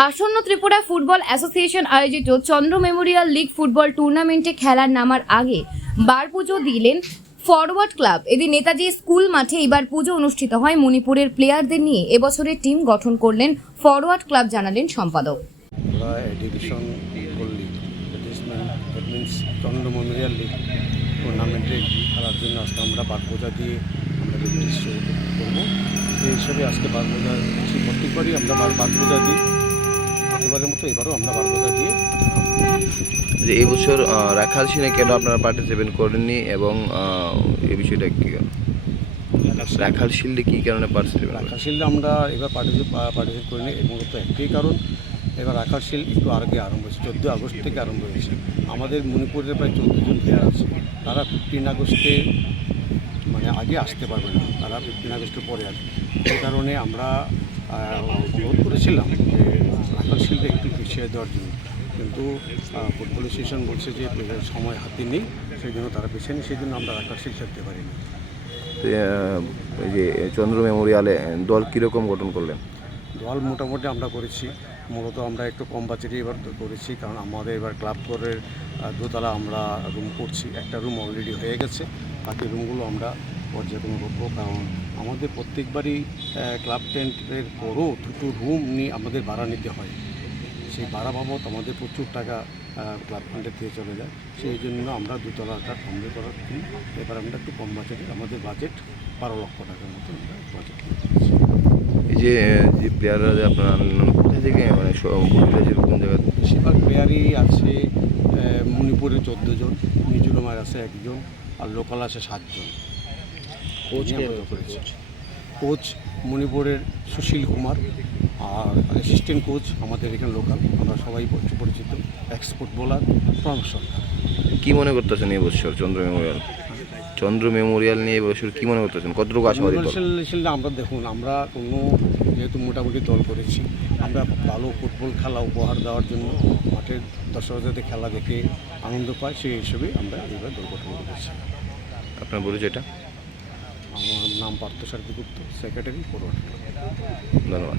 আসন্ন Tripura football association আয়োজিত চন্দ্র Memorial league football টুর্নামেন্টে খেলার নামার আগে বার পুজো দিলেন ফরওয়ার্ড ক্লাব। এদিন নেতাজি স্কুল মাঠে এবার পুজো অনুষ্ঠিত হয়। মণিপুরের প্লেয়ারদের নিয়ে এবছরের টিম গঠন করলেন ফরওয়ার্ড ক্লাব, জানালেন সম্পাদক। Division football league that means Chandra Memorial league টুর্নামেন্টে খেলার জন্য আজকে আমরা বার পূজা দিয়ে আমরা রেজিস্ট্রেশন করবো। এই হিসাবে আজকে বার পূজা দিচ্ছি। প্রত্যেকবারই আমরা বার পূজা দিই, প্রতিবারের মতো এবারও আমরা বার পূজা দিয়ে। যে এই বছর রাখাল সিনে কেন আপনারা পার্টিসিপেট করেননি এবং এই বিষয়টা কি রাখাল শিল্ডে কী কারণে পার্টিসিপেট? রাখাল শিল্ডে আমরা এবার পার্টিসিপেট করিনি, মূলত একটাই কারণ, এবার রাখাল শিল্ড একটু আগে আরম্ভ হয়েছে, 14 আগস্ট থেকে আরম্ভ হয়েছে। আমাদের মণিপুরের প্রায় 14 জন প্লেয়ার আছে, তারা 15 আগস্টে মানে আগে আসতে পারবে না, তারা 15 আগস্টের পরে আসবে। সেই কারণে আমরা অনুরোধ করেছিলাম যে রাখাল শিল্ডে একটু পিছিয়ে দেওয়ার জন্য, কিন্তু ফুটবল অ্যাসোসিয়েশন বলছে যে সময় হাতে নেই, সেই জন্য তারা পিছিয়ে নেই, সেই জন্য আমরা রাখাল শিল্ড খেলতে পারিনি। এই যে চন্দ্র মেমোরিয়ালে দল কীরকম গঠন করলেন? দল মোটামুটি আমরা করেছি, মূলত আমরা একটু কম বাজেটে এবার করেছি, কারণ আমাদের এবার ক্লাব ঘরের দোতলা আমরা রুম করছি, একটা রুম অলরেডি হয়ে গেছে, বাকি রুমগুলো আমরা পর্যায়ক্রমে করবো। কারণ আমাদের প্রত্যেকবারই ক্লাব টেন্টের পরও দুটো রুম নিয়ে আমাদের ভাড়া নিতে হয়, সেই ভাড়া বাবদ আমাদের প্রচুর টাকা ক্লাব ফান্ডের থেকে চলে যায়। সেই জন্য আমরা দুতলাটা কমপ্লিট করার জন্য এবার আমরা একটু কম বাজেটে, আমাদের বাজেট 12 লক্ষ টাকার মতো আমরা বাজেট করেছি। এই যে প্লেয়াররা যে আপনার কোথায় থেকে মানে কোন জায়গা? বেশিরভাগ প্লেয়ারই আছে মণিপুরে 14 জন, মিজোরামের আছে 1 জন, আর লোকাল আছে 7 জন। কোচ মণিপুরের সুশীল কুমার, আর অ্যাসিস্ট্যান্ট কোচ আমাদের এখানে লোকাল, আমরা সবাই পরিচিত এক্স ফুটবলার প্রণব সরকার। কী মনে করতেছেন এই বছর চন্দ্র মেমোরিয়াল নিয়ে এবছর কী মনে করতেছেন, কতটুকু আশাবাদী? আমরা দেখুন, আমরা কোনো যেহেতু মোটামুটি দল করেছি, আমরা ভালো ফুটবল খেলা উপহার দেওয়ার জন্য মাঠের দর্শকরা যাতে খেলা দেখে আনন্দ পায়, সেই হিসেবে আমরা এইবার দল গঠন করেছি। আপনার পরিচয়টা? আমার নাম পার্থসারথী গুপ্ত, সেক্রেটারি ফরওয়ার্ড। ধন্যবাদ।